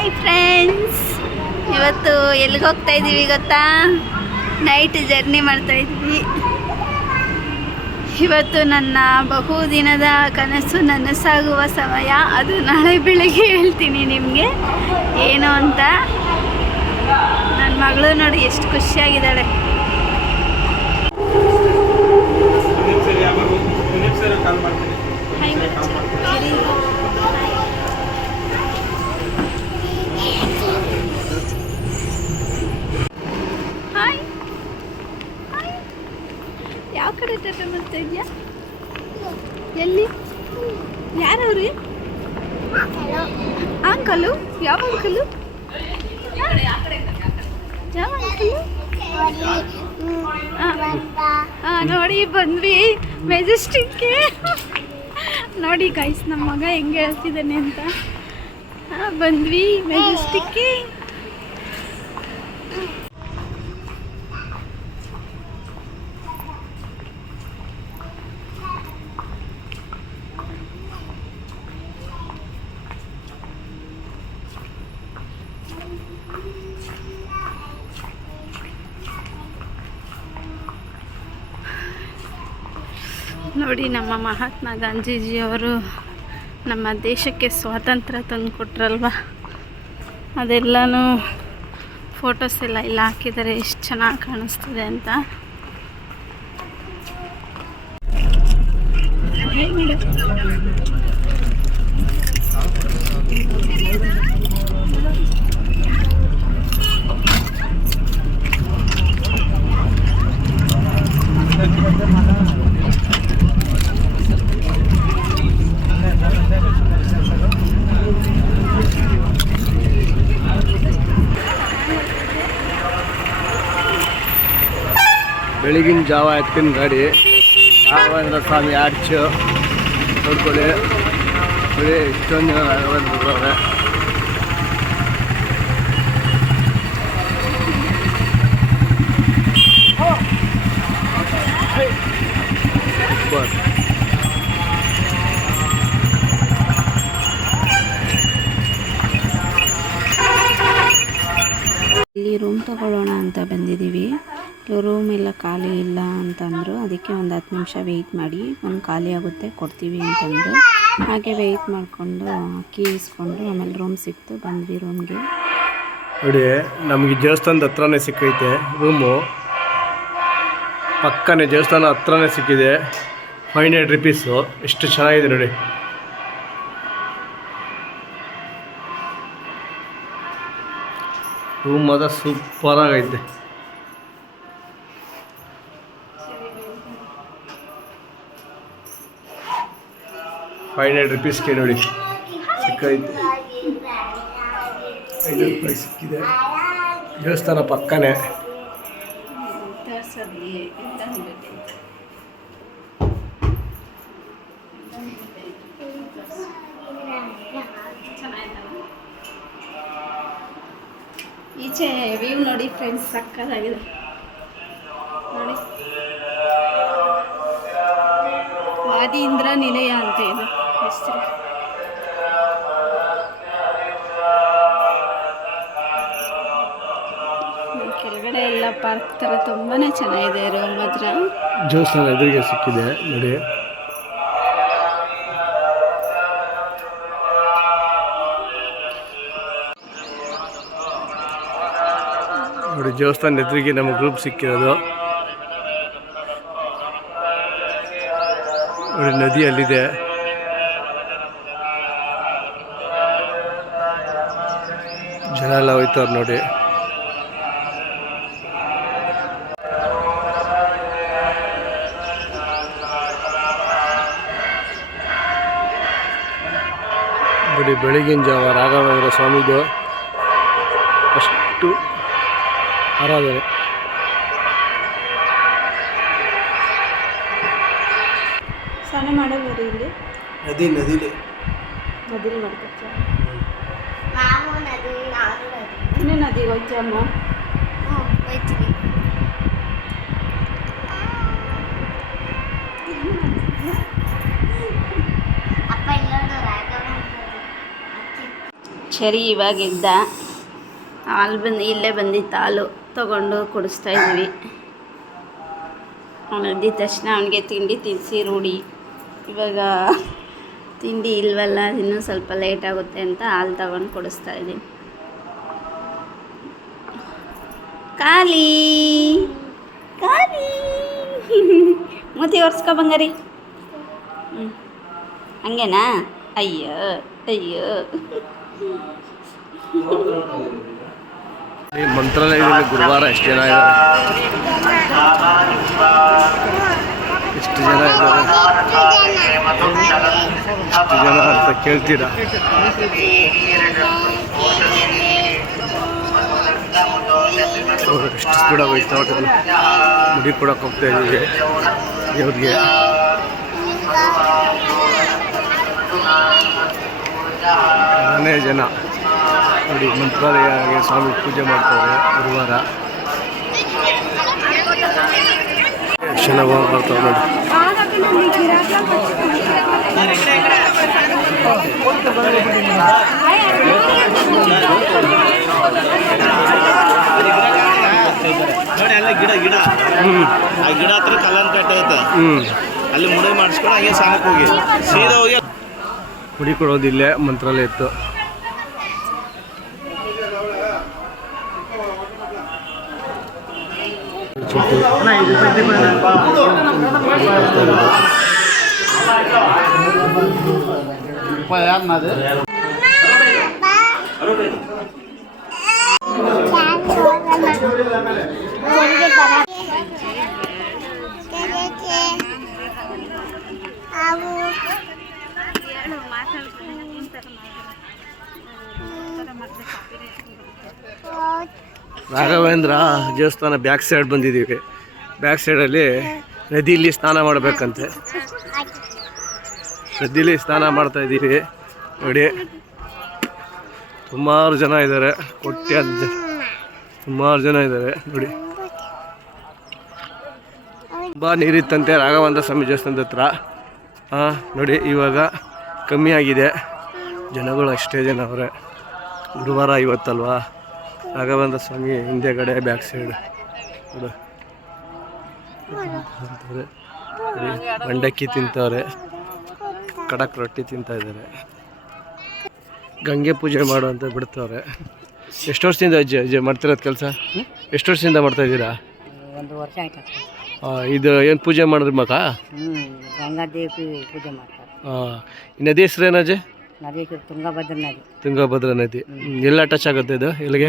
Hi friends, ಇವತ್ತು ಎಲ್ಲಿಗೆ ಹೋಗ್ತಾ ಇದ್ದೀವಿ ಗೊತ್ತಾ? ನೈಟ್ ಜರ್ನಿ ಮಾಡ್ತಾ ಇದ್ವಿ. ಇವತ್ತು ನನ್ನ ಬಹುದಿನದ ಕನಸು ನನಸಾಗುವ ಸಮಯ. ಅದು ನಾಳೆ ಬೆಳಿಗ್ಗೆ ಹೇಳ್ತೀನಿ ನಿಮಗೆ ಏನು ಅಂತ. ನನ್ನ ಮಗಳು ನೋಡಿ ಎಷ್ಟು ಖುಷಿಯಾಗಿದ್ದಾಳೆ. ಹಾಯ್ ಹಾಯ್, ಯಾವ ಕಡೆ ಟಟ ಮಾಡ್ತಾ ಇದೆಯಾ? ಎಲ್ಲಿ? ಯಾರವ್ರಿ? ಅಂಕಲು? ಯಾವ ಅಂಕಲು? ಯಾವ ಅಂಕಲು? ನೋಡಿ ಬಂದ್ವಿ ಮೆಜೆಸ್ಟಿಕ್ಗೆ. ನೋಡಿ ಗೈಸ್, ನಮ್ಮ ಮಗ ಹೆಂಗೆ ಹೇಳ್ತಿದ್ದಾನೆ ಅಂತ. ಬಂದ್ವಿ ಮೆಜೆಸ್ಟಿಕ್ಗೆ. ನೋಡಿ, ನಮ್ಮ ಮಹಾತ್ಮ ಗಾಂಧೀಜಿಯವರು ನಮ್ಮ ದೇಶಕ್ಕೆ ಸ್ವಾತಂತ್ರ್ಯ ತಂದು ಕೊಟ್ರಲ್ವ, ಅದೆಲ್ಲನೂ ಫೋಟೋಸ್ ಎಲ್ಲ ಇಲ್ಲಿ ಹಾಕಿದ್ದಾರೆ. ಎಷ್ಟು ಚೆನ್ನಾಗಿ ಕಾಣಿಸ್ತಿದೆ ಅಂತ. ಬೆಳಗಿನ ಜಾವ ಎತ್ತಿನ ಗಾಡಿ ರಾಘವೇಂದ್ರ ಸ್ವಾಮಿ ಆರ್ಚ್ ನೋಡ್ಕೊಳ್ಳಿ. ನೋಡಿ ಇಷ್ಟೊಂದು ಜನ ರಾಘವೇಂದ್ರವ್ರೆ. ಇಲ್ಲಿ ರೂಮ್ ತಗೊಳ್ಳೋಣ ಅಂತ ಬಂದಿದ್ದೀವಿ. ರೂಮ್ ಎಲ್ಲ ಖಾಲಿ ಇಲ್ಲ ಅಂತಂದರು. ಅದಕ್ಕೆ ಒಂದು 10 ನಿಮಿಷ ವೆಯ್ಟ್ ಮಾಡಿ, ಒಂದು ಖಾಲಿ ಆಗುತ್ತೆ ಕೊಡ್ತೀವಿ ಅಂತಂದರು. ಹಾಗೆ ವೆಯ್ಟ್ ಮಾಡಿಕೊಂಡು ಕೀ ಇಸ್ಕೊಂಡು ಆಮೇಲೆ ರೂಮ್ ಸಿಕ್ತು, ಬಂದ್ವಿ ರೂಮ್ಗೆ. ನೋಡಿ, ನಮಗೆ ದೇವಸ್ಥಾನದ ಹತ್ರನೇ ಸಿಕ್ಕೈತೆ ರೂಮು. ಪಕ್ಕನೇ ದೇವಸ್ಥಾನ ಹತ್ರನೇ ಸಿಕ್ಕಿದೆ. 500 ರೂಪೀಸು. ಎಷ್ಟು ಚೆನ್ನಾಗಿದೆ ನೋಡಿ. ರೂಮ್ ಮಾತ್ರ ಸೂಪರಾಗೈತೆ. 500 ರೂಪೀಸ್ಗೆ ನೋಡಿ ಸಿಕ್ಕೈತೆ. 500 ರೂಪಾಯಿ ಸಿಕ್ಕಿದೆ. ದೇವಸ್ಥಾನ ಪಕ್ಕನೇ. ಈಚೆ ವ್ಯೂ ನೋಡಿ ಫ್ರೆಂಡ್ಸ್, ಸಕ್ಕತ್ತಾಗಿದೆ ನೋಡಿ. ವಾದೀಂದ್ರ ನಿಲಯ ಅಂತ ಇದೆ ಹೆಸರು. ಕೆಳಗಡೆ ಎಲ್ಲ ಪಾರ್ಕ್ ಥರ ತುಂಬಾ ಚೆನ್ನಾಗಿದೆ ರೂಮ್ ಹತ್ರ. ದೇವಸ್ಥಾನ ಎದುರಿಗೆ ಸಿಕ್ಕಿದೆ ನೋಡಿ. ನೋಡಿ, ದೇವಸ್ಥಾನ ಎದುರಿಗೆ ನಮ್ಮ ಗ್ರೂಪ್ ಸಿಕ್ಕಿರೋದು. ನೋಡಿ, ನದಿ ಅಲ್ಲಿದೆ. ಜನ ಎಲ್ಲ ಹೋಯ್ತವ್ರು ನೋಡಿ. ನೋಡಿ, ಬೆಳಗಿನ ಜಾವ ರಾಘವೇಂದ್ರ ಸ್ವಾಮಿದು ಅಷ್ಟು ಆರಾಧನೆ. ಸ್ನಾನ ಮಾಡೋದು ಇಲ್ಲಿ ನದಿಲಿ ಮಾಡ್ಕೊತ. ಇನ್ನೂ ನದಿಗೆ ಹೋಯ್ತಮ್ಮ. ಸರಿ ಇವಾಗ ಇದ್ದ ಹಾಲು ಇಲ್ಲೇ ಬಂದಿತ್ತು, ಹಾಲು ತೊಗೊಂಡು ಕುಡಿಸ್ತಾ ಇದ್ವಿ. ಅವನು ಎದ್ದಿದ ತಕ್ಷಣ ಅವನಿಗೆ ತಿಂಡಿ ತಿನ್ನಿಸಿ ರೂಢಿ. ಇವಾಗ ತಿಂಡಿ ಇಲ್ವಲ್ಲ, ಇನ್ನೂ ಸ್ವಲ್ಪ ಲೇಟ್ ಆಗುತ್ತೆ ಅಂತ ಹಾಲು ತಗೊಂಡು ಕುಡಿಸ್ತಾ ಇದ್ದೀನಿ. ಖಾಲಿ ಖಾಲಿ ಮೂತಿ ಒರೆಸ್ಕೊ ಬಂಗಾರಿ. ಹಂಗೇನಾ? ಅಯ್ಯೋ ಅಯ್ಯೋ. ಮಂತ್ರಾಲಯದಲ್ಲಿ ಗುರುವಾರ ಎಷ್ಟು ಜನ ಇದ್ದಾರೆ, ಎಷ್ಟು ಜನ ಇದ್ದಾರೆ, ಎಷ್ಟು ಜನ ಅಂತ ಕೇಳ್ತೀರಾ? ಎಷ್ಟು ಸ್ಪೀಡಾಗಿ ಹೋಯ್ತಾ ಹೋಟೆಲ್ ಮುಡಿ ಕೊಡೋಕೆ ಹೋಗ್ತಾ ಇದ್ದೀವಿ ದೇವ್ರಿಗೆ. ಮನೆ ಜನ ನೋಡಿ ಮಂತ್ರಾಲಯಗೆ ಸ್ವಾಮಿ ಪೂಜೆ ಮಾಡ್ತಾರೆ ಗುರುವಾರ. ಎಷ್ಟು ಚೆನ್ನಾಗಿ ಮಾಡ್ತಾರೆ ನೋಡಿ. ನೋಡಿ ಅಲ್ಲಿ ಗಿಡ ಗಿಡ ಆ ಗಿಡ ಹತ್ರ ಕಲ್ಲನ್ ಕಟ್ಟೆ ಐತೆ, ಅಲ್ಲಿ ಮುಡಿ ಮಾಡಿಸ್ಕೊಂಡು ಹಂಗೆ ಸಾಲಕ್ಕೆ ಹೋಗಿ ಸೀದಾ ಹೋಗಿ ಮುಡಿ ಕೊಡೋದಿಲ್ಲೇ ಮಂತ್ರಾಲಯ ಇತ್ತು. ರಾಘವೇಂದ್ರ ದೇವಸ್ಥಾನ ಬ್ಯಾಕ್ ಸೈಡ್ ಬಂದಿದ್ದೀವಿ. ಬ್ಯಾಕ್ ಸೈಡಲ್ಲಿ ನದಿಯಲ್ಲಿ ಸ್ನಾನ ಮಾಡಬೇಕಂತೆ. ನದಿಯಲ್ಲಿ ಸ್ನಾನ ಮಾಡ್ತಾ ಇದ್ದೀವಿ ನೋಡಿ. ಸುಮಾರು ಜನ ಇದ್ದಾರೆ, ಸುಮಾರು ಜನ ಇದ್ದಾರೆ ನೋಡಿ. ತುಂಬ ನೀರಿತ್ತಂತೆ ರಾಘವೇಂದ್ರ ಸ್ವಾಮಿ ದೇವಸ್ಥಾನದ ಹತ್ರ. ನೋಡಿ ಇವಾಗ ಕಮ್ಮಿ ಆಗಿದೆ ಜನಗಳು, ಅಷ್ಟೇ ಜನ ಅವರೇ. ಗುರುವಾರ ಇವತ್ತಲ್ವಾ. ರಾಘವೇಂದ್ರ ಸ್ವಾಮಿ ಹಿಂದೆಗಡೆ ಬ್ಯಾಕ್ ಸೈಡ್ ನೋಡಿ. ಮಂಡಕ್ಕಿ ತಿಂತವ್ರೆ, ಕಡಕ್ ರೊಟ್ಟಿ ತಿಂತಾ ಇದ್ದಾರೆ. ಗಂಗೆ ಪೂಜೆ ಮಾಡು ಅಂತ ಬಿಡ್ತವ್ರೆ. ಎಷ್ಟು ವರ್ಷದಿಂದ ಅಜ್ಜಿ ಮಾಡ್ತಿರೋದು ಕೆಲಸ? ಎಷ್ಟು ವರ್ಷದಿಂದ ಮಾಡ್ತಾ ಇದ್ದೀರಾ? 1 ವರ್ಷ ಆಯ್ತು. ಇದು ಏನು ಪೂಜೆ ಮಾಡಿದ್ರಿ ಮಗ? ಗಂಗಾದೇವಿ ಪೂಜೆ ಮಾಡ್ತಾರೆ. ಈ ನದಿ ಹೆಸರು ಏನಜ್ಜಿ? ನದಿ ತುಂಗಭದ್ರಾ ನದಿ. ತುಂಗಭದ್ರಾ ನದಿ ಎಲ್ಲ ಅಟ್ಯಾಚ್ ಆಗುತ್ತೆ ಇದು? ಎಲ್ಲಿಗೆ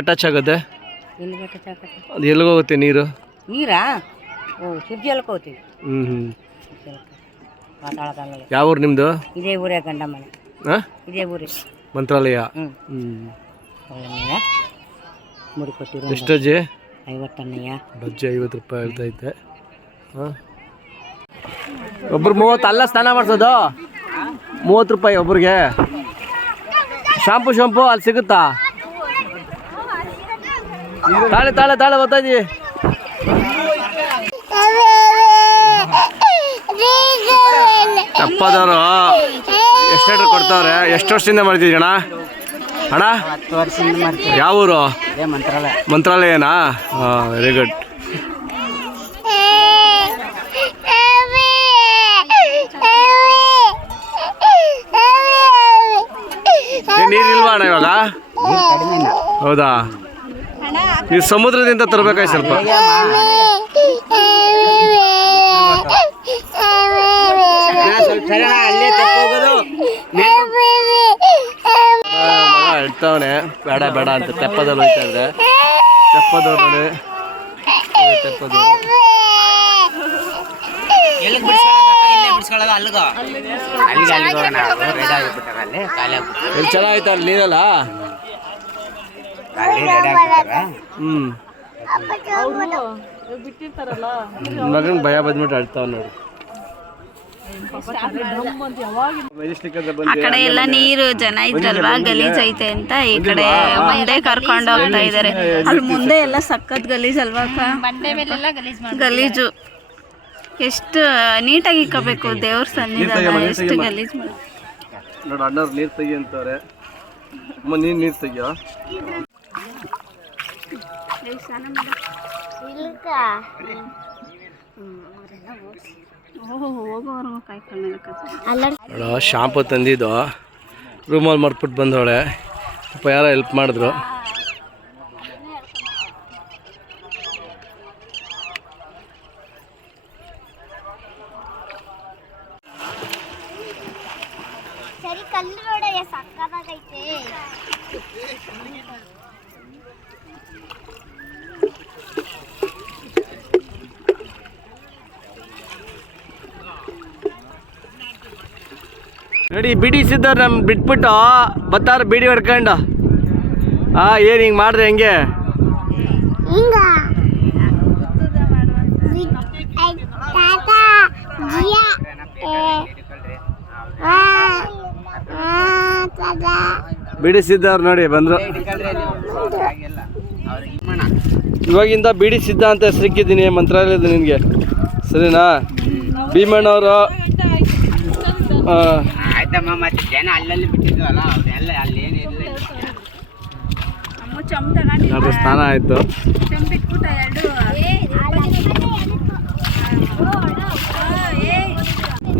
ಅಟ್ಯಾಚ್ ಆಗುತ್ತೆ? ಎಲ್ಲಿಗೆ ಅಟ್ಯಾಚ್ ಆಗುತ್ತೆ? ಅದು ಎಲ್ಲಿಗೆ ಹೋಗುತ್ತೆ ನೀರು? ನೀರಾ? ಓ ಸುರ್ಜಿಯಲ್ಕೆ ಹೋಗ್ತೀವಿ. ಮಾತಾಡೋದಲ್ಲ. ಯಾವ ಊರು ನಿಮ್ಮದು? ಇದೇ ಊರೇ ಗಂಡ ಮನೆ. ಹಾಂ, ಇದೇ ಊರೇ ಮಂತ್ರಾಲಯ. ಮುಡಿ ಕೊಟ್ಟಿರೋ ಎಷ್ಟು ಅಜ್ಜಿ? 50 ಅಣ್ಣಯ್ಯ. ಬಜ್ಜಿ 50 ರೂಪಾಯಿ ಹೇಳ್ತೈತೆ. ಹಾಂ, ಒಬ್ರು 30 ಅಲ್ಲ ಸ್ನಾನ ಮಾಡಿಸೋದು 30 ರೂಪಾಯಿ ಒಬ್ರಿಗೆ. ಶಾಂಪು ಅಲ್ಲಿ ಸಿಗುತ್ತಾ? ತಾಳೆ ಗೊತ್ತಾಯ್ತಿ. ತಪ್ಪದವರು ಎಷ್ಟು ಲೀಟ್ರ್ ಕೊಡ್ತಾವ್ರೆ? ಎಷ್ಟು ವರ್ಷದಿಂದ ಮಾಡ್ತಿದ್ದೀರಿ ಅಣ್ಣ? 10 ವರ್ಷದಿಂದ ಮಾಡ್ತೀವಿ. ಯಾವ ಊರು? ಮಂತ್ರಾಲಯ. ಮಂತ್ರಾಲಯನಾ? ಹಾಂ, ವೆರಿ ಗುಡ್. ನೀರಿಲ್ವಾ ಅಣ್ಣ ಇವಾಗ? ಹೌದಾ? ನೀವು ಸಮುದ್ರದಿಂದ ತರಬೇಕಾಯ್ತು ಸ್ವಲ್ಪ. ಹೇಳ್ತಾವನೆ ಬೇಡ ಅಂತ. ತೆಪ್ಪದಲ್ಲಿ ಹೋಯ್ತಾ ಇದ್ರೆ ತೆಪ್ಪದವ್ರು ನೋಡಿ, ತೆಪ್ಪದವ್ರು ಚಲೋ ಆಯ್ತು ಅಲ್ಲಿ ನೀರಲ್ಲ. ಮಗನ ಭಯ ಬಂದ್ಬಿಟ್ಟು ಅಳ್ತಾವ ನೋಡಿ. ಆ ಕಡೆ ಎಲ್ಲ ನೀರು ಜನ ಇದ್ರಲ್ವಾ, ಗಲೀಜ್ ಐತೆ ಅಂತ ಈ ಕಡೆ ಮುಂದೆ ಕರ್ಕೊಂಡು ಹೋಗ್ತಾ ಇದಾರೆ. ಅಲ್ಲಿ ಮುಂದೆ ಎಲ್ಲ ಸಖತ್ ಗಲೀಜ್ ಅಲ್ವಾ ಅಕ್ಕ? ಗಲೀಜು ಎಷ್ಟು ನೀಟಾಗಿ ಇಕ್ಕಬೇಕು ದೇವ್ರ ಸನ್ನಿಧಾನ, ಎಷ್ಟು ಗಲೀಜ್ ಮಾಡಿ ನೋಡಿ. ಅಣ್ಣವ್ರು ನೀರು ತೆಗಿ ಅಂತವ್ರೆ. ಅಮ್ಮ ನೀರು ತೆಗಿಯೋ. ಶಾಂಪು ತಂದಿದ್ದು ರೂಮಲ್ಲಿ ಮರ್ಬಿಟ್ಟು ಬಂದವಳೆ. ಪಾಪ ಯಾರೋ ಹೆಲ್ಪ್ ಮಾಡಿದ್ರು. ಸರಿ ಕಲ್ಲು ನೋಡಯ್ಯ ಸಕ್ಕದಾಗೈತೆ. ನೋಡಿ ಬಿಡಿಸಿದ್ದವ್ರು ನಮ್ಮ ಬಿಟ್ಬಿಟ್ಟು ಬತ್ತಾರ ಬಿಡಿ ಹೊಡ್ಕೊಂಡು. ಏನು ಹಿಂಗೆ ಮಾಡಿದ್ರೆ ಹೆಂಗೆ? ಹಿಂಗ ತಾತ ಜಿಯಾ ಬಿಡಿಸಿದ್ದವ್ರು ನೋಡಿ ಬಂದರು. ಇವಾಗಿಂದ ಬಿಡಿಸಿದ್ದ ಅಂತ ಹೆಸರಿಕ್ಕಿದ್ದೀನಿ ಮಂತ್ರಾಲಯದ ನಿನಗೆ, ಸರಿನಾ? ಭೀಮಣ್ಣವರು ಆಯ್ತಮ್ಮ. ಮತ್ತೆ ಜನ ಅಲ್ಲಲ್ಲಿ ಬಿಟ್ಟಿದ್ವಲ್ಲ ಅವರೆಲ್ಲ ಅಲ್ಲಿ ಏನಿಲ್ಲ. ಅದು ಸ್ನಾನ ಆಯಿತು.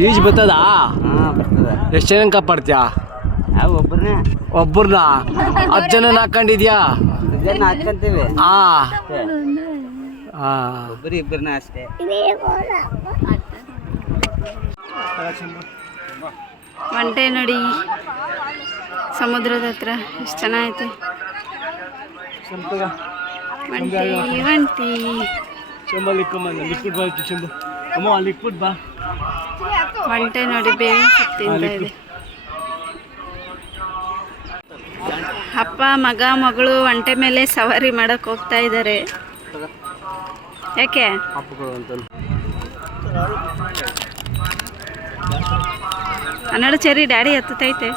ಈಜು ಬರ್ತದಾ? ಹಾಂ ಬರ್ತದೆ. ಎಷ್ಟು ಜನ ಕಾಪಾಡ್ತೀಯಾ? ಒಬ್ಬರನ್ನೇ ಒಬ್ಬರನ್ನ 10 ಜನ ಹಾಕೊಂಡಿದ್ಯಾ? ಜನ ಹಾಕ್ಕೊಂತೀವಿ. ಒಬ್ಬರು ಇಬ್ಬರನ್ನ ಅಷ್ಟೇ. ಒಂಟೆ ನೋಡಿ ಸಮುದ್ರದ ಹತ್ರ ಎಷ್ಟು ಚೆನ್ನಾಗೈತೆ. ಒಂಟಿ ಒಂಟೆ ನೋಡಿ ಬೇವಿನ ಸೊಪ್ಪು ತಿಂತಾ ಇದೆ. ಅಪ್ಪ ಮಗ ಮಗಳು ಒಂಟೆ ಮೇಲೆ ಸವಾರಿ ಮಾಡಕ್ ಹೋಗ್ತಾ ಇದ್ದಾರೆ. ಯಾಕೆ? ಕನ್ನಡ ಚೇರಿ ಡ್ಯಾಡಿ ಹತ್ತೈತೆ.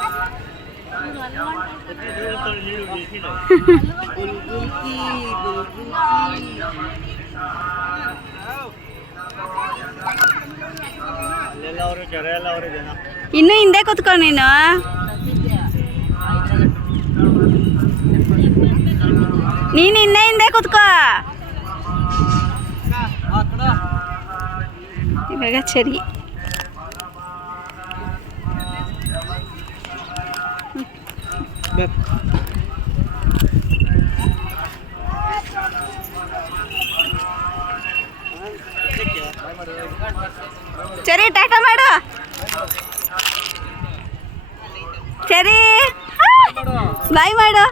ಇನ್ನು ಹಿಂದೆ ಕೂತ್ಕೊ ನೀನು. ನೀನು ಇನ್ನೇ ಹಿಂದೆ ಕೂತ್ಕೋ. ಇವಾಗ ಸರಿ. ಸರಿ ಟಾಟಾ ಮಾಡು. ಸರಿ ಬಾಯ್ ಮಾಡು.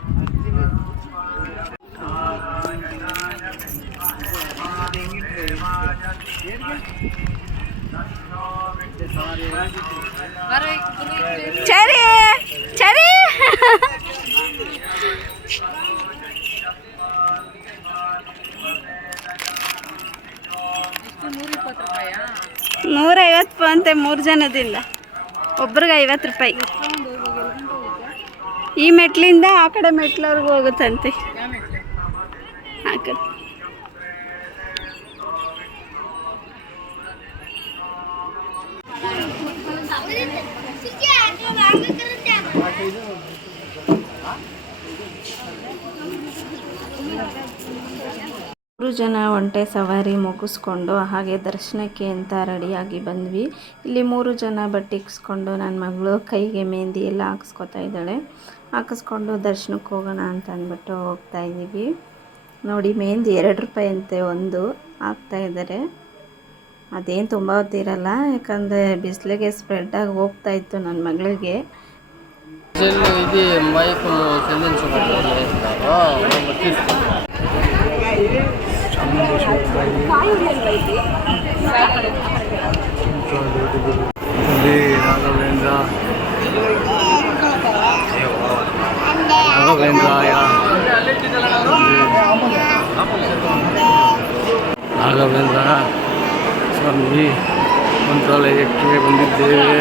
ಸರಿ ಸರಿ. ₹150 ಅಂತೆ 3 ಜನದಿಂದ. ಒಬ್ರಿಗೆ 50 ರೂಪಾಯಿ. ಈ ಮೆಟ್ಲಿಂದ ಆ ಕಡೆ ಮೆಟ್ಲವ್ರಿಗೆ ಹೋಗುತ್ತಂತೆ. ಆ ಕಡೆ ಮೂರು ಜನ ಒಂಟೆ ಸವಾರಿ ಮುಗಿಸ್ಕೊಂಡು ಹಾಗೆ ದರ್ಶನಕ್ಕೆ ಅಂತ ರೆಡಿಯಾಗಿ ಬಂದ್ವಿ. ಇಲ್ಲಿ 3 ಜನ ಬಟ್ಟಿಕ್ಸ್ಕೊಂಡು ನನ್ನ ಮಗಳು ಕೈಗೆ ಮೆಹಂದಿ ಎಲ್ಲ ಹಾಕ್ಸ್ಕೊತಾ ಇದ್ದಾಳೆ. ಹಾಕಿಸ್ಕೊಂಡು ದರ್ಶನಕ್ಕೆ ಹೋಗೋಣ ಅಂತ ಅಂದ್ಬಿಟ್ಟು ಹೋಗ್ತಾ ಇದ್ದೀವಿ. ನೋಡಿ ಮೆಹಂದಿ ₹2 ಅಂತೆ ಒಂದು ಹಾಕ್ತಾಯಿದ್ದಾರೆ. ಅದೇನು ತುಂಬ ಹೊತ್ತಿರಲ್ಲ, ಯಾಕಂದರೆ ಬಿಸಿಲಿಗೆ ಸ್ಪ್ರೆಡ್ಡಾಗಿ ಹೋಗ್ತಾ ಇತ್ತು ನನ್ನ ಮಗಳಿಗೆ. ఇది మైక్ ರಾಘವೇಂದ್ರ ಸ್ವಾಮಿ ಮಂತ್ರಾಲಯಕ್ಕೆ ಬಂದಿದ್ದೇವೆ.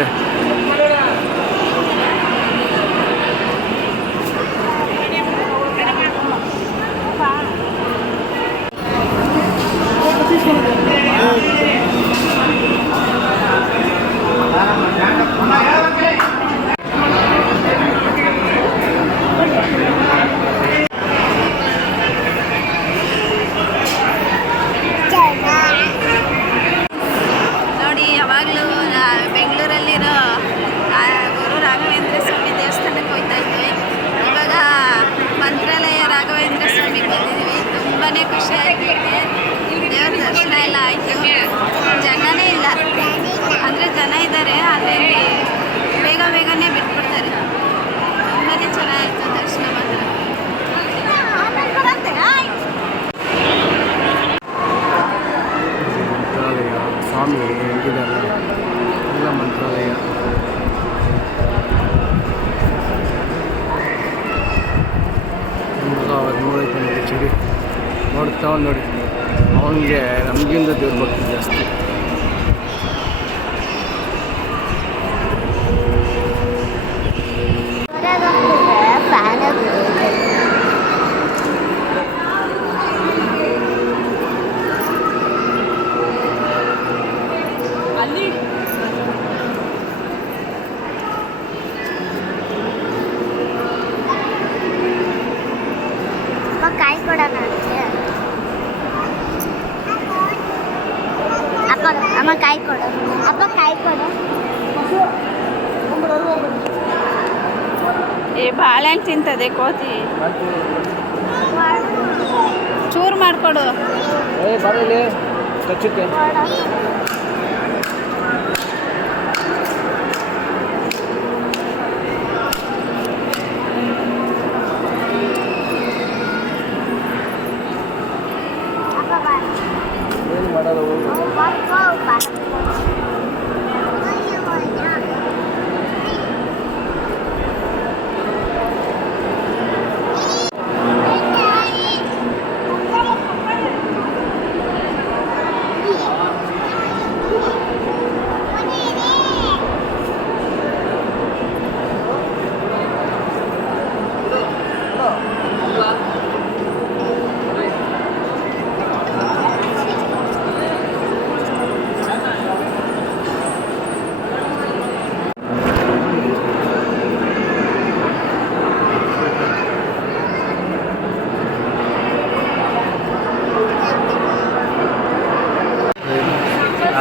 ಖುಷಿ ಆಯ್ತು. ದೇವ್ರ ದರ್ಶನ ಎಲ್ಲ ಆಯಿತು. ಜನನೇ ಇಲ್ಲ, ಅಂದರೆ ಜನ ಇದ್ದಾರೆ ಆದರೆ ಬೇಗನೆ ಬಿಟ್ಬಿಡ್ತಾರೆ. ತುಂಬಾ ಚೆನ್ನಾಗಿತ್ತು ದರ್ಶನ ಮಾತ್ರ. ಮಂತ್ರಾಲಯ ಸ್ವಾಮಿ ಹೆಂಗಿದೆಲ್ಲ ಎಲ್ಲ ಮಂತ್ರಾಲಯ. ನೋಡೈತೆ ನೋಡಿ ಚಳಿ ನೋಡ್ತಾ ನೋಡಿ. ಅವನಿಗೆ ನಮಗಿಂದ ದೇವ್ರ ಭಕ್ತಿ ಜಾಸ್ತಿ. ಕಾಯಿ ಕೊಡೋಣ ಅಪ್ಪ. ಅಮ್ಮ ಕಾಯಿ ಕೊಡು. ಅಪ್ಪ ಕಾಯಿ ಕೊಡು. ಬಾಳೆಹಣ್ಣು ತಿಂತದೆ ಕೋತಿ. ಚೂರು ಮಾಡಿಕೊಡು. ಬರಲಿ ಕಚ್ಚುತ್ತೆ. ಏನು ಮಾಡೋದು?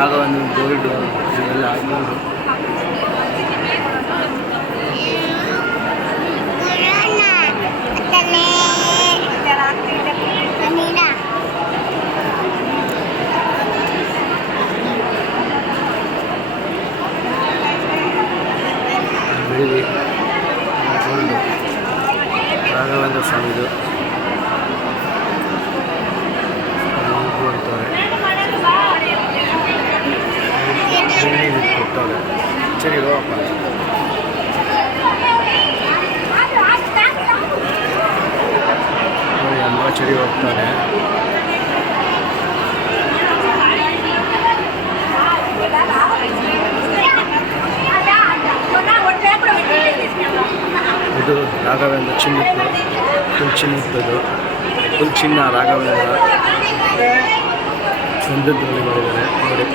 ಆಗ ಒಂದು ಗೋಲ್ಡು ಎಲ್ಲ ಆದ್ಮೇಲೆ ಬೆಳ್ಳಿ ಗೋಲ್ಡು ರಾಘವೇಂದ್ರ ಸ್ವಾಮಿದು ಕೊಡ್ತಾರೆ. ಸರಿ ಹೋಗಪ್ಪ. ನೋಡಿ ಅಮ್ಮ ಚಳಿ ಹೋಗ್ತಾರೆ. ಇದು ರಾಘವೇಂದ್ರ ಚಿನ್ನದ್ದು ಫುಲ್ ಚಿನ್ನದ್ದು ಫುಲ್ ಚಿನ್ನ ರಾಘವೇಂದ್ರ ಚಂದ್ರದಲ್ಲಿ ಮಾಡಿದ್ದಾರೆ ನೋಡಿ.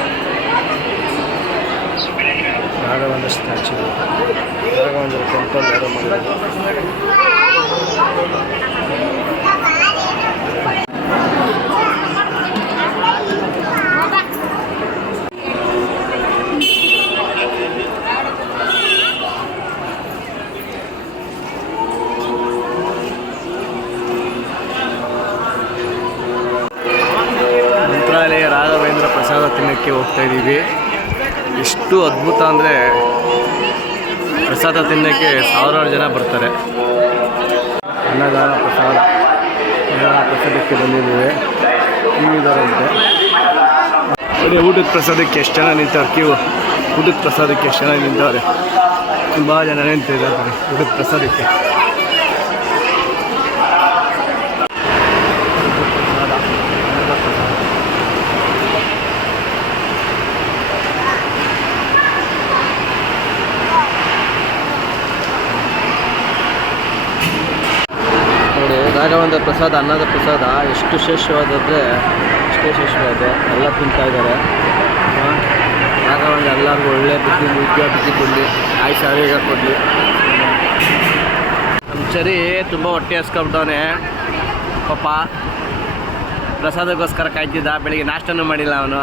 ರಾಘವೇಂದ್ರ ಸ್ಟ್ಯಾಚು, ರಾಘವೇಂದ್ರ ಟೆಂಪಲ್ ಯಾರೋ ಮಾಡಿದ್ದಾರೆ. ಮಂತ್ರಾಲಯ ರಾಘವೇಂದ್ರ ಪ್ರಸಾದ ತಿನ್ನಕ್ಕೆ ಹೋಗ್ತಾ ಇದ್ದೀವಿ. ಎಷ್ಟು ಅದ್ಭುತ ಅಂದರೆ ಪ್ರಸಾದ ತಿನ್ನಕ್ಕೆ ಸಾವಿರಾರು ಜನ ಬರ್ತಾರೆ. ಅನ್ನದಾನ ಪ್ರಸಾದ ಪ್ರಸಾದಕ್ಕೆ ಬಂದಿದ್ದೀವಿ. ಇದಾರಂತೆ ನೋಡಿ. ಊಟದ ಪ್ರಸಾದಕ್ಕೆ ಎಷ್ಟು ಜನ ನಿಂತವ್ರೆ ಕ್ಯೂ. ಊಟದ ಪ್ರಸಾದಕ್ಕೆ ಎಷ್ಟು ಜನ ನಿಂತವ್ರೆ. ತುಂಬ ಜನ ನಿಂತಿದ್ದಾರೆ ಊಟದ ಪ್ರಸಾದಕ್ಕೆ. ನೋಡಿ ರಾಘವೇಂದ್ರ ಪ್ರಸಾದ ಅನ್ನದ ಪ್ರಸಾದ ಎಷ್ಟು ಶ್ರೇಷ್ಠವಾದರೆ ಅಷ್ಟೇ ಶ್ರೇಷ್ಠವಾದ. ಎಲ್ಲ ತಿಂತಾ ಇದ್ದಾರೆ. ರಾಘವೇಂದ್ರ ಎಲ್ಲರಿಗೂ ಒಳ್ಳೆ ಬುದ್ಧಿ ಬುದ್ಧಿ ಕೊಡಲಿ, ಆಯುಷ್ ಆರೋಗ್ಯ ಕೊಡಲಿ. ನಮ್ಮ ಚರಿ ತುಂಬ ಹೊಟ್ಟೆ ಹಸ್ಕೊಬಿಟ್ಟವನೆ ಪಾಪ. ಪ್ರಸಾದಕ್ಕೋಸ್ಕರ ಕಾಯ್ತಿದ್ದ. ಬೆಳಿಗ್ಗೆ ನಾಷ್ಟನೂ ಮಾಡಿಲ್ಲ ಅವನು.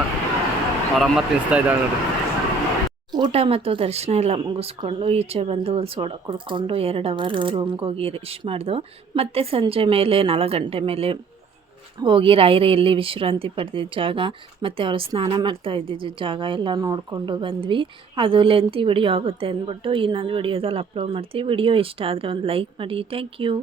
ಅವ್ರ ಅಮ್ಮ ತಿನ್ನಿಸ್ತಾ ಇದ್ದಾಳೆ ನೋಡಿ. ಊಟ ಮತ್ತು ದರ್ಶನ ಎಲ್ಲ ಮುಗಿಸ್ಕೊಂಡು ಈಚೆ ಬಂದು ಒಂದು ಸೋಡಾ ಕುಡ್ಕೊಂಡು 2 ಅವರ್ ರೂಮ್ಗೆ ಹೋಗಿ ರೆಸ್ಟ್ ಮಾಡ್ದು. ಮತ್ತು ಸಂಜೆ ಮೇಲೆ 4 ಗಂಟೆ ಮೇಲೆ ಹೋಗಿ ರಾಯರು ಎಲ್ಲಿ ವಿಶ್ರಾಂತಿ ಪಡೆದಿದ್ದ ಜಾಗ ಮತ್ತು ಅವರು ಸ್ನಾನ ಮಾಡ್ತಾ ಇದ್ದಿದ್ದ ಜಾಗ ಎಲ್ಲ ನೋಡಿಕೊಂಡು ಬಂದ್ವಿ. ಅದು ಲೆಂತಿ ವಿಡಿಯೋ ಆಗುತ್ತೆ ಅಂದ್ಬಿಟ್ಟು ಇನ್ನೊಂದು ವಿಡಿಯೋದಲ್ಲಿ ಅಪ್ಲೋಡ್ ಮಾಡ್ತೀವಿ. ವಿಡಿಯೋ ಇಷ್ಟ ಆದರೆ ಒಂದು ಲೈಕ್ ಮಾಡಿ. Thank you.